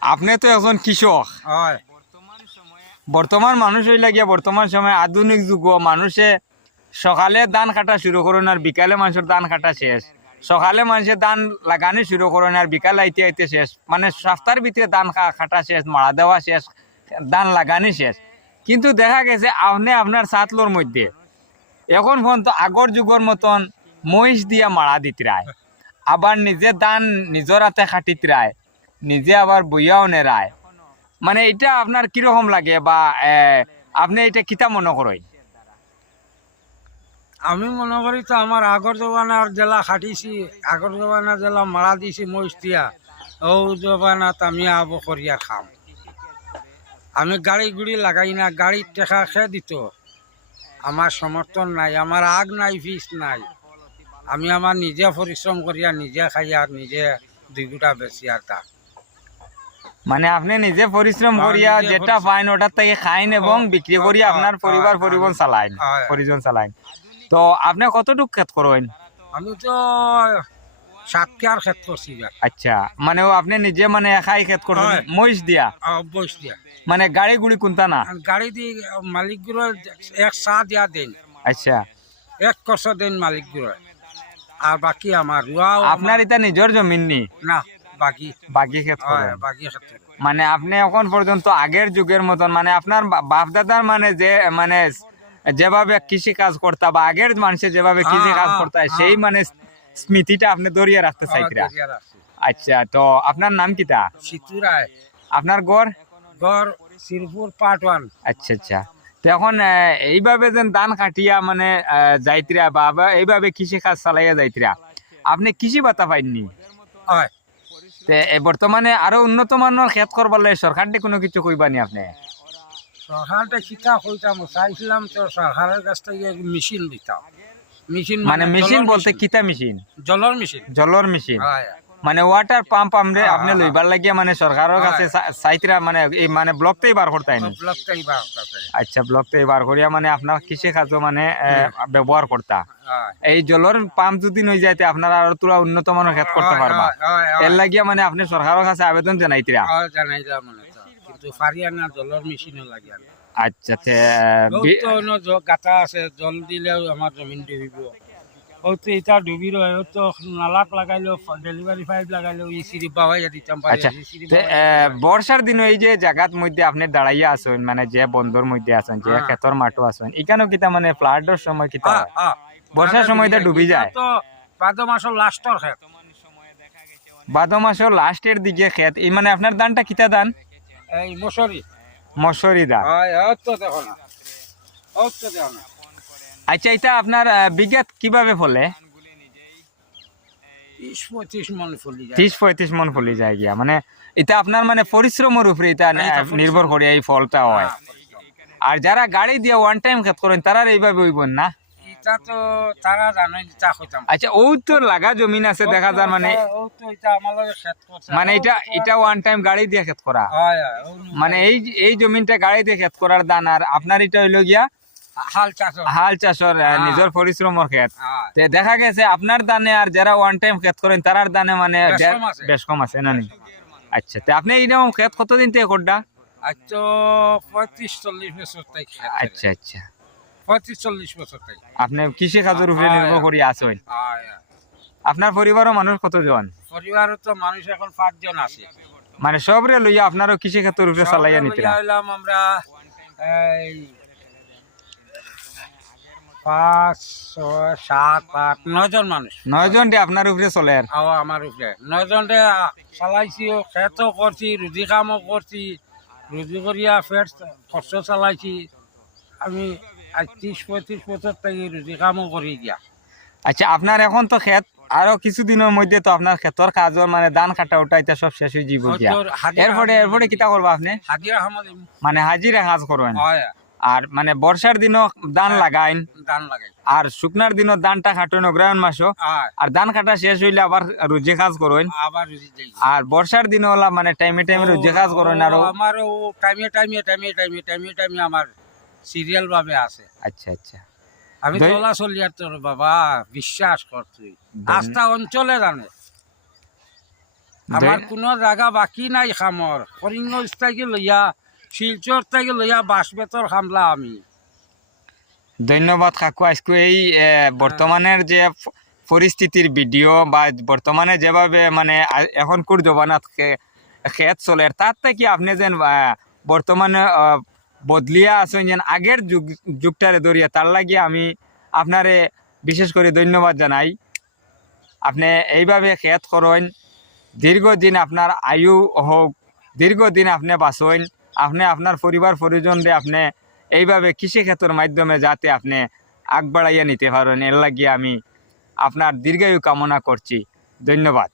আপনি তো এখন কৃষক। হয়। বর্তমান মানুষ হইলে গিয়া বর্তমান সময় আধুনিক যুগ। মানুষে সকালে ধান কাটা শুরু করুন আর বিকালে মানুষের ধান কাটা শেষ। সকালে মানুষের ধান লাগানি শুরু করুন আর বিকাল আইতে আইতে শেষ। মানে সপ্তাহের ভিতরে ধান খা- কাটা শেষ মারা দেওয়া শেষ ধান লাগানি শেষ। কিন্তু দেখা গেছে আপনি আপনার সাতলোর মধ্যে। এখন পর্যন্ত আগর যুগের মতন মহিষ দিয়া মারা দিতে রায় আবার নিজে ধান নিজের হাতে খাটিতে রায় নিজে আবার বইয়াও নেরায় মানে এটা আপনার কীরকম লাগে বা আপনি এটা কিতা মনে করেন? আমি মনে করি তো আমার আগর জমানার জেলা খাটিছি আগর জমানার জেলা মারা দিছি মস্তিয়া ও জমানাত আমি আবো করিয়া খাম। আমি গাড়ি গুড়ি লাগাই না গাড়ির টেকা খে দিত। আমার সমর্থন নাই আমার আগ নাই ফিস নাই। আমি আমার নিজে পরিশ্রম করিয়া নিজে খাইয়া নিজে দুই গুটা বেশি আর তা মানে আপনি নিজে পরিশ্রম হ্যাঁ, করিয়া যেটা পাইন ওটার থেকে খাইন এবং হ্যাঁ, বিক্রি করিয়া হ্যাঁ, আপনার পরিবার পরিবহন চালাইন। পরিজন চালাইন। তো আপনি কতটুক ক্ষেত করেন? আমি তো সাতটার ক্ষেত করছি আচ্ছা মানে আপনি নিজে মানে একাই ক্ষেত করছেন। মহিষ দিয়া? মানে গাড়ি গুড়ি কোনটা না? মালিকগুলো এক চা দিয়া দেন। আচ্ছা। এক কষ দেন মালিকগুলো। আর বাকি আমার রুয়াও আপনার এটা নিজের জমিন নি? না। বাকি বাকি ক্ষেত করেন। বাকি ক্ষেত্রে মানে আপনি এখন পর্যন্ত আগের যুগের মতন মানে আপনার বাপ দাদার মানে যে মানে যেভাবে কৃষি কাজ করতা বা আগের মানুষে যেভাবে কৃষি কাজ করতা। সেই মানে স্মৃতিটা আপনি ধরিয়ে রাখতে চাইছিরা আচ্ছা তো আপনার নাম কিতা? সিতুরায় আপনার গড় গড় শিরপুর পার্ট ওয়ান। আচ্ছা আচ্ছা। তো এখন এইভাবে যেন ধান কাটিয়া মানে আহ, যাইতিরা বা বা এইভাবে কৃষি কাজ চালাইয়া যাইতিরা আপনি কৃষি ভাতা পাইননি? হয়। তে বর্তমানে আরও উন্নত মানের খেত করবার লাগে সরকার কোনো কিছু কইবানি আপনি? সরকারটা কিতা কইতাম চাইছিলাম তো সরকারের কাছ থেকে মেশিন দিতাম মেশিন মানে মেশিন বলতে কিতা মেশিন জলর মেশিন জলর মেশিন হয়। মানে ওয়াটার পাম্প আমরা হ্যাঁ, আপনি হ্যাঁ, লইবার লাগিয়া মানে সরকারের কাছে চাইতরা মানে এই মানে ব্লকতেই বার করতে আইনি। ব্লকটাই বার করতে আচ্ছা ব্লকতেই বার করিয়া মানে আপনার কৃষি কাজও মানে ব্যবহার করতা। হয়। এই জলর পাম্প যদি নই যাইতে আপনারা আরও তোরা উন্নত মানের ক্ষেত করতে হয়, পারবা। হয়, হয়, হয়। এর লাগিয়া মানে আপনি সরকারের কাছে আবেদন জানাইতিরা। হয়, জানাইলাম মনে কিন্তু পারি না জলের মেশিনও লাগে আচ্ছা তে তো গাঁথা আছে জল দিলেও আমার জমিন ডুবিব। হয়তো এটা ডুবিল হয়তো নালাক লাগাইলেও ডেলিভারি পাইপ লাগাইলেও ই সিঁড়ি বাবাই দিতাম আচ্ছা বর্ষার দিনে এই যে জায়গার মধ্যে আপনি দাঁড়াইয়া আছেন মানে যে বন্দর মধ্যে আছেন যে। ক্ষেতর মাঠও আছেন এখানেও কিতা মানে ফ্লাডের সময় কিতা। বর্ষার সময়টা ডুবি যায়। তো ভাদ্র মাসের লাস্টর খেত। ভাদ মাসের লাস্টের দিকে খেত এই মানে আপনার ধানটা কিতা ধান? এই মশারি ধান। হয় হয় তো দেখো না তো দেখো না আচ্ছা এটা আপনার বিঘাত কীভাবে ফলে? ত্রিশ পঁয়ত্রিশ মন ফলি যায়। গিয়া মানে এটা আপনার মানে পরিশ্রমের উপরে এটা। নির্ভর করে এই ফলটা হয় আর যারা গাড়ি দিয়ে ওয়ান টাইম ক্ষেত করেন তারা এইভাবে হইব না? আচ্ছা ও তো লাগা জমিন আছে দেখা যায় মানে খেত মানে এটা এটা ওয়ান টাইম গাড়ি দিয়ে ক্ষেত করা। মানে এই এই জমিনটা গাড়ি দিয়ে ক্ষেত করার দান আর আপনার এটা হইল গিয়া হাল চাষ। হাল চাষর। নিজের পরিশ্রমের ক্ষেত। তে দেখা গেছে আপনার দানে আর যারা ওয়ান টাইম ক্ষেত করেন তারার দানে মানে বেশ কম আছে। না আচ্ছা তে আপনি এইরকম ক্ষেত কতদিন থেকে করডা আচ্ছা আচ্ছা পঁয়ত্রিশ চল্লিশ বছর আপনি কৃষি কাজের উপরে নির্ভর। করি আছেন। আপনার পরিবারও মানুষ কতজন পরিবারে তো মানুষ এখন পাঁচজন আছে মানে সবরে লইয়া আপনারও কৃষি ক্ষেত্রের উপরে চালাইয়া নিতে আমরা এই পাঁচ ছয় সাত আট নয়জন মানুষ। নয়জন দিয়ে আপনার উপরে চলে আর। আও আমার উপরে। নয়জনরে চালাইছি খেতও করছি রুজি কামও করছি রুজি করিয়া ফের খরচ চালাইছি। আমি ত্রিশ পঁয়ত্রিশ বছর থেকে রুজি কামও করি গিয়া। আচ্ছা আপনার এখন তো ক্ষেত আরও কিছুদিনের মধ্যে তো আপনার ক্ষেতর কাজর মানে ধান কাটা ওটা এটা সব শেষ হয়ে যাব এরপরে এরপরে কিতা করবা আপনি? হাজিরা মানে হাজিরা কাজ করবেন হয়। আর মানে বর্ষার দিনও ধান লাগাইন। ধান লাগাই আর শুকনার দিনও ধানটা কাটেন অগ্রায়ণ মাসও। আর ধান কাটা শেষ হইলে আবার রুজি কাজ করবেন আবার আর বর্ষার দিনে ওলা মানে টাইমে টাইমে রুজি কাজ করেন আর। আমার ও টাইমে টাইমে টাইমে টাইমে টাইমে টাইমে আমার সিরিয়াল ভাবে আছে। আচ্ছা আচ্ছা। আমি দই- চলা আর তোর বাবা বিশ্বাস কর তুই। আস্থা অঞ্চলে জানে। আমার কোনো জায়গা বাকি নাই খামর। করিমগঞ্জ থেকে লইয়া শিলচর থেকে লইয়া বাঁশ বেতর খামলা আমি। ধন্যবাদ কাকু, আজকে এই বর্তমানের যে পরিস্থিতির ভিডিও বা বর্তমানে যেভাবে মানে এখন কুর জবানাত খেত চলে তার থেকে আপনি যেন বর্তমানে বদলিয়া আছেন যেন আগের যুগ যুগটারে ধরিয়া তার লাগিয়ে আমি আপনারে বিশেষ করে ধন্যবাদ জানাই। আপনি এইভাবে খেত করেন, দীর্ঘদিন আপনার আয়ু হোক দীর্ঘদিন আপনি বাঁচেন। আপনি আপনার পরিবার পরিজনদের আপনি এইভাবে কৃষিক্ষেত্রের মাধ্যমে যাতে আপনি আগ বাড়াইয়া নিতে পারেন, এর লাগিয়ে আমি আপনার দীর্ঘায়ু কামনা করছি। ধন্যবাদ।